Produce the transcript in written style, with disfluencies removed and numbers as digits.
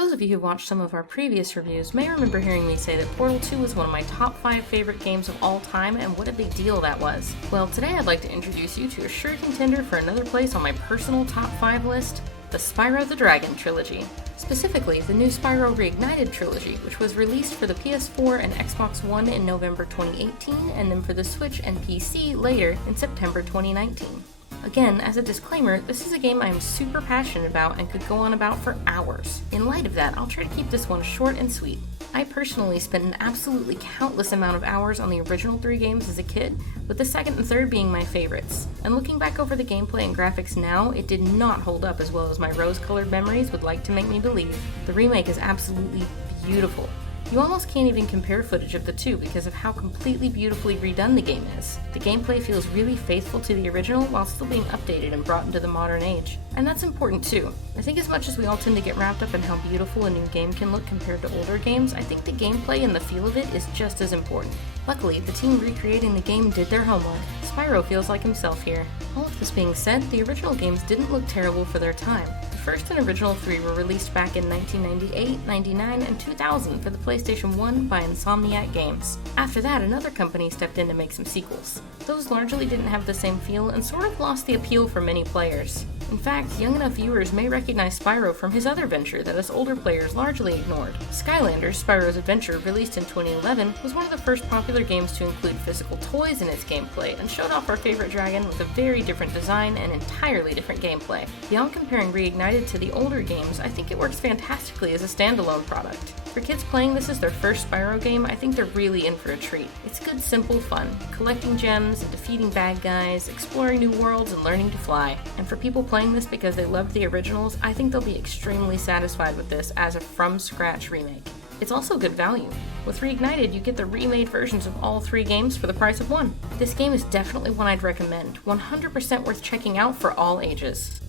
Those of you who watched some of our previous reviews may remember hearing me say that Portal 2 was one of my top 5 favorite games of all time, and what a big deal that was. Well, today I'd like to introduce you to a sure contender for another place on my personal top 5 list, the Spyro the Dragon Trilogy. Specifically, the new Spyro Reignited Trilogy, which was released for the PS4 and Xbox One in November 2018, and then for the Switch and PC later in September 2019. Again, as a disclaimer, this is a game I am super passionate about and could go on about for hours. In light of that, I'll try to keep this one short and sweet. I personally spent an absolutely countless amount of hours on the original 3 games as a kid, with the second and third being my favorites. And looking back over the gameplay and graphics now, it did not hold up as well as my rose-colored memories would like to make me believe. The remake is absolutely beautiful. You almost can't even compare footage of the two because of how completely beautifully redone the game is. The gameplay feels really faithful to the original while still being updated and brought into the modern age. And that's important too. I think as much as we all tend to get wrapped up in how beautiful a new game can look compared to older games, I think the gameplay and the feel of it is just as important. Luckily, the team recreating the game did their homework. Spyro feels like himself here. All of this being said, the original games didn't look terrible for their time. The first and original 3 were released back in 1998, 99, and 2000 for the PlayStation 1 by Insomniac Games. After that, another company stepped in to make some sequels. Those largely didn't have the same feel and sort of lost the appeal for many players. In fact, young enough viewers may recognize Spyro from his other venture that us older players largely ignored. Skylanders, Spyro's Adventure, released in 2011, was one of the first popular games to include physical toys in its gameplay and showed off our favorite dragon with a very different design and entirely different gameplay. Beyond comparing Reignited to the older games, I think it works fantastically as a standalone product. For kids playing this as their first Spyro game, I think they're really in for a treat. It's good, simple fun, collecting gems and defeating bad guys, exploring new worlds and learning to fly. And for people playing this because they loved the originals, I think they'll be extremely satisfied with this as a from-scratch remake. It's also good value. With Reignited, you get the remade versions of all 3 games for the price of one. This game is definitely one I'd recommend, 100% worth checking out for all ages.